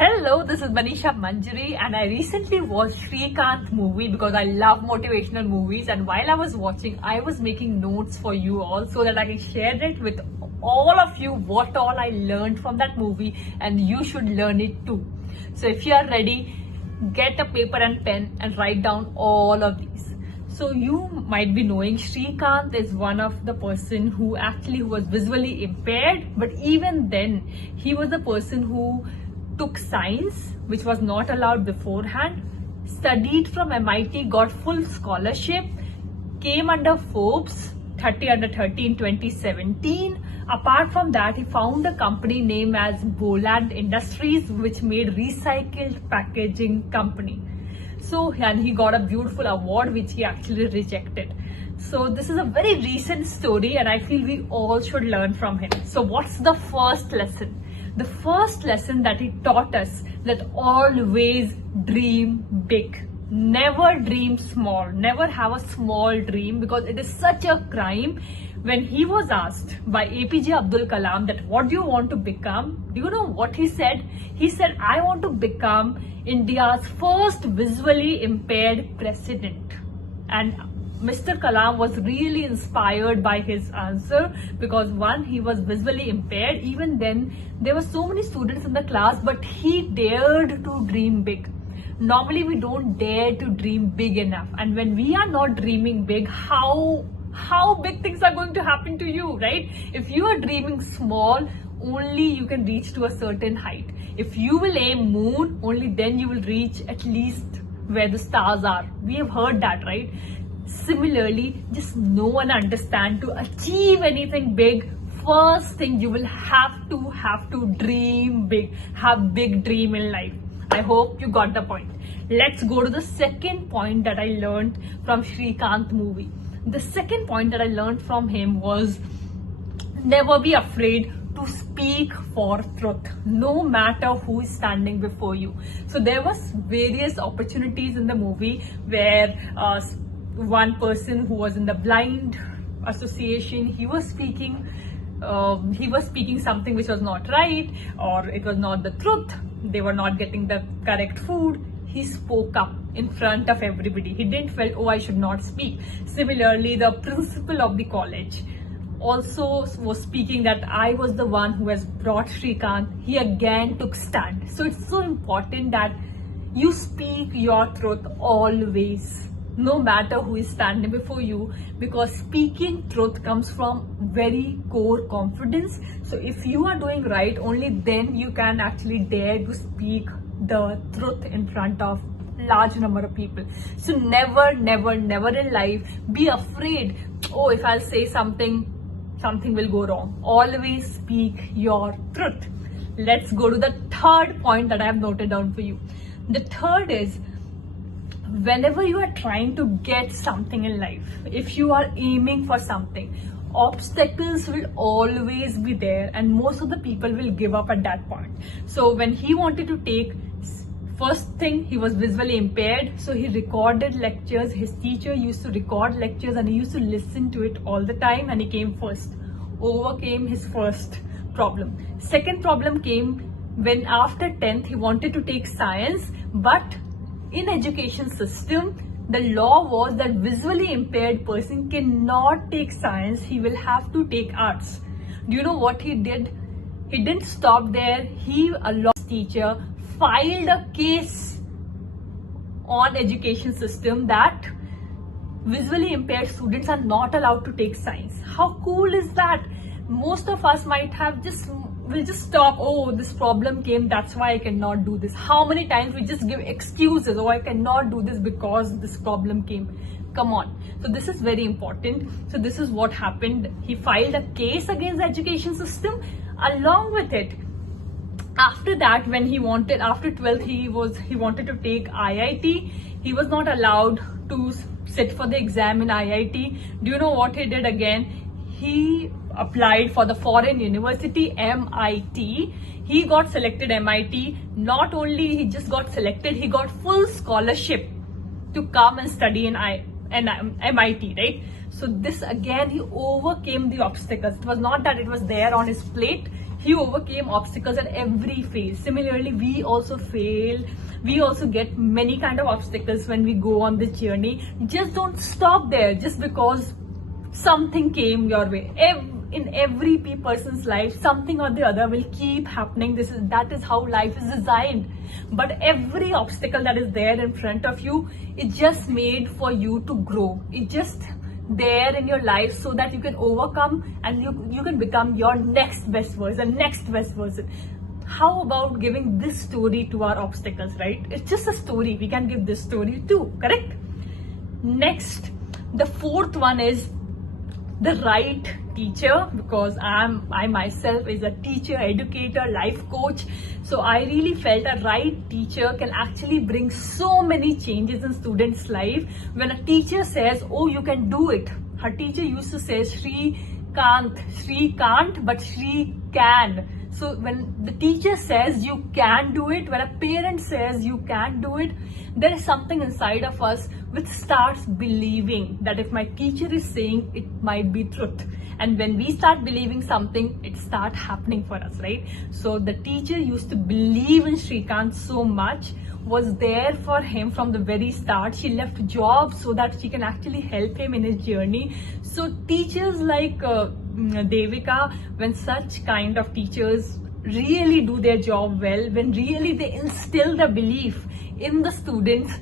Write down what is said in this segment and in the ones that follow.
Hello, this is Manisha Manjari and I recently watched Srikanth movie because I love motivational movies, and while I was watching, I was making notes for you all so that I can share it with all of you what all I learned from that movie, and you should learn it too. So if you are ready, get a paper and pen and write down all of these. So you might be knowing Srikanth is one of the person who was visually impaired, but even then he was the person who took science, which was not allowed beforehand, studied from MIT, got full scholarship, came under Forbes 30 under 30 in 2017. Apart from that, he found a company named as Boland Industries, which made recycled packaging company. So, and he got a beautiful award, which he actually rejected. So this is a very recent story and I feel we all should learn from him. So what's the first lesson? The first lesson that he taught us, that always dream big. Never dream small. Never have a small dream, because it is such a crime. When he was asked by APJ Abdul Kalam that what do you want to become, do you know what he said? He said, I want to become India's first visually impaired president. And Mr. Kalam was really inspired by his answer, because one, he was visually impaired. Even then, there were so many students in the class, but he dared to dream big. Normally, we don't dare to dream big enough. And when we are not dreaming big, how big things are going to happen to you, right? If you are dreaming small, only you can reach to a certain height. If you will aim moon, only then you will reach at least where the stars are. We have heard that, right? Similarly, just know and understand, to achieve anything big, first thing you will have to dream big. Have big dream in life. I hope you got the point. Let's go to the second point that I learned from Srikanth movie. The second point that I learned from him was, never be afraid to speak for truth, no matter who is standing before you. So there was various opportunities in the movie where one person who was in the blind association, he was speaking something which was not right, or it was not the truth. They were not getting the correct food. He spoke up in front of everybody. He didn't feel, oh, I should not speak. Similarly, the principal of the college also was speaking that I was the one who has brought Srikanth. He again took stand. So it's so important that you speak your truth always, no matter who is standing before you, because speaking truth comes from very core confidence. So if you are doing right, only then you can actually dare to speak the truth in front of large number of people. So never in life be afraid, oh, if I'll say something will go wrong. Always speak your truth. Let's go to the third point that I have noted down for you. The third is, whenever you are trying to get something in life, if you are aiming for something, obstacles will always be there, and most of the people will give up at that point. So when he wanted to take, first thing, he was visually impaired, so he recorded lectures. His teacher used to record lectures and he used to listen to it all the time, and he came first, overcame his first problem. Second problem came when after 10th he wanted to take science, but in education system, the law was that visually impaired person cannot take science. He will have to take arts. Do you know what he did? He didn't stop there. He, a law teacher, filed a case on education system that visually impaired students are not allowed to take science. How cool is that? Most of us might have will just stop, oh, this problem came, that's why I cannot do this. How many times we just give excuses, oh, I cannot do this because this problem came. Come on. So this is very important. So this is what happened. He filed a case against the education system. Along with it, after that, when he wanted, after 12th, he wanted to take IIT. He was not allowed to sit for the exam in IIT. Do you know what he did again? He applied for the foreign university, MIT. He got selected MIT. Not only he just got selected, he got full scholarship to come and study in MIT, right? So this again, he overcame the obstacles. It was not that it was there on his plate. He overcame obstacles at every phase. Similarly, we also fail. We also get many kind of obstacles when we go on this journey. Just don't stop there just because something came your way. In every person's life, something or the other will keep happening. That is how life is designed. But every obstacle that is there in front of you, it's just made for you to grow. It's just there in your life so that you can overcome and you can become your next best version. How about giving this story to our obstacles, right? It's just a story. We can give this story too, correct? Next, the fourth one is the right teacher, because I myself is a teacher, educator, life coach. So I really felt a right teacher can actually bring so many changes in students' life. When a teacher says, oh, you can do it. Her teacher used to say, Shri can't, but Shri can. So when the teacher says you can do it, when a parent says you can do it, there is something inside of us which starts believing that if my teacher is saying, it might be truth. And when we start believing something, it starts happening for us, right? So the teacher used to believe in Srikanth so much, was there for him from the very start. She left job so that she can actually help him in his journey. So teachers like Devika, when such kind of teachers really do their job well, when really they instill the belief in the students,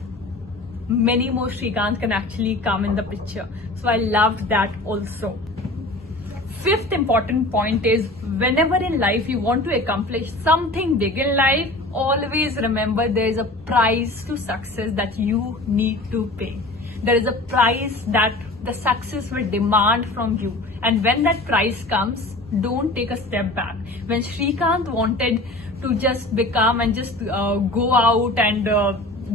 many more Srikanth can actually come in the picture. So I loved that also. Fifth important point is, whenever in life you want to accomplish something big in life, always remember there is a price to success that you need to pay. There is a price that the success will demand from you. And when that price comes, don't take a step back. When Srikanth wanted to just become and just go out and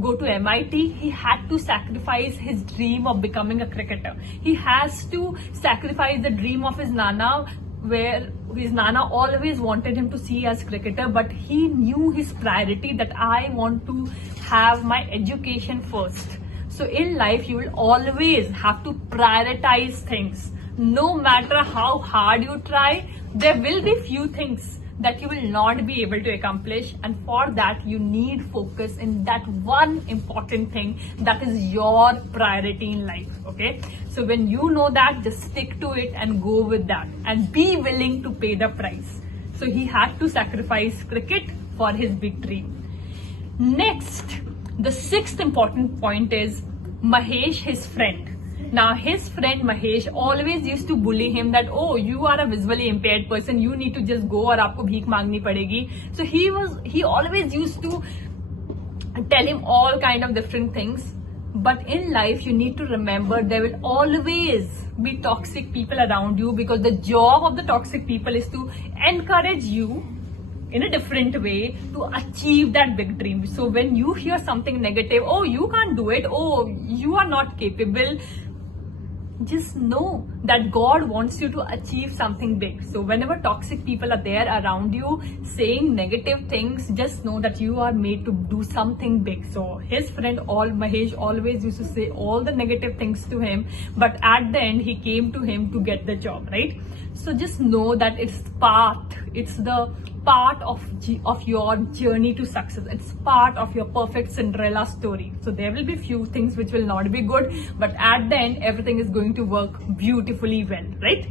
go to MIT, he had to sacrifice his dream of becoming a cricketer. He has to sacrifice the dream of his Nana, where his Nana always wanted him to see as cricketer, but he knew his priority that I want to have my education first. So in life, you will always have to prioritize things. No matter how hard you try, there will be few things that you will not be able to accomplish, and for that you need focus in that one important thing that is your priority in life. Okay, so when you know that, just stick to it and go with that and be willing to pay the price. So he had to sacrifice cricket for his big dream. Next, the sixth important point is Mahesh, his friend. Now his friend Mahesh always used to bully him that, oh, you are a visually impaired person, you need to just go और आपको भीख मांगनी पड़ेगी. So he always used to tell him all kind of different things. But in life, you need to remember there will always be toxic people around you, because the job of the toxic people is to encourage you in a different way to achieve that big dream. So when you hear something negative, oh, you can't do it, oh, you are not capable, just know that God wants you to achieve something big. So whenever toxic people are there around you saying negative things, just know that you are made to do something big. So his friend Mahesh always used to say all the negative things to him, but at the end he came to him to get the job, right? So just know that it's the part of your journey to success. It's part of your perfect Cinderella story. So there will be few things which will not be good, but at the end everything is going to work beautifully well, right?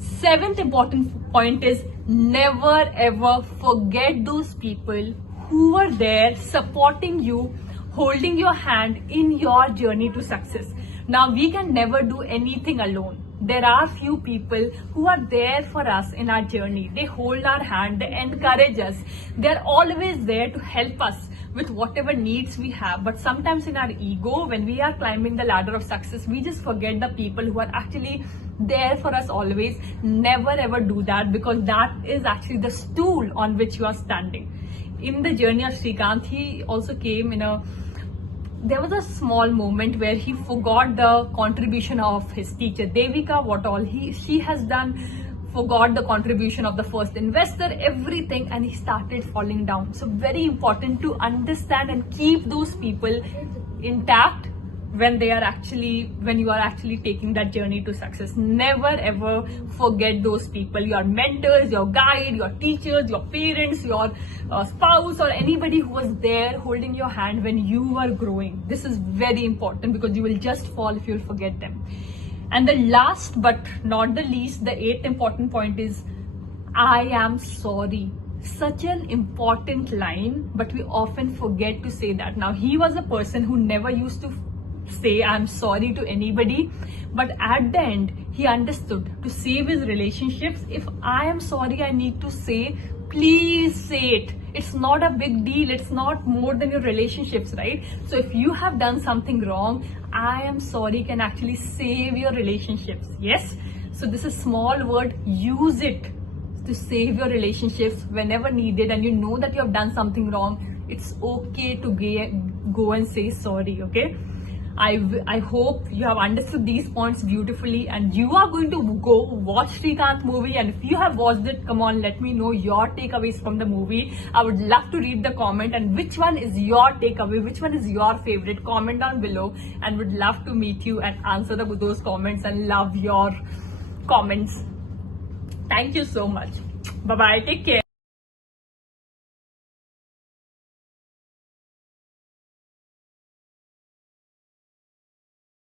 Seventh important point is, never ever forget those people who were there supporting you, holding your hand in your journey to success. Now we can never do anything alone. There are few people who are there for us in our journey. They hold our hand, they encourage us. They're always there to help us with whatever needs we have. But sometimes in our ego, when we are climbing the ladder of success, we just forget the people who are actually there for us always. Never ever do that, because that is actually the stool on which you are standing. In the journey of Srikanth, he also came there was a small moment where he forgot the contribution of his teacher Devika, what all she has done, forgot the contribution of the first investor, everything, and he started falling down. So very important to understand and keep those people intact when you are actually taking that journey to success. Never ever forget those people, your mentors, your guide, your teachers, your parents, your spouse, or anybody who was there holding your hand when you were growing. This is very important because you will just fall if you'll forget them. And the last but not the least, the 8th important point is, I am sorry. Such an important line, but we often forget to say that. Now, he was a person who never used to say I'm sorry to anybody, but at the end he understood to save his relationships. If I am sorry, I need to say, please say it. It's not a big deal. It's not more than your relationships, right? So if you have done something wrong, I am sorry can actually save your relationships. Yes, so this is small word, use it to save your relationships whenever needed. And you know that you have done something wrong, it's okay to go and say sorry. Okay, I hope you have understood these points beautifully, and you are going to go watch Srikanth movie. And if you have watched it, come on, let me know your takeaways from the movie. I would love to read the comment, and which one is your takeaway, which one is your favorite. Comment down below, and would love to meet you and answer those comments, and love your comments. Thank you so much. Bye bye, take care.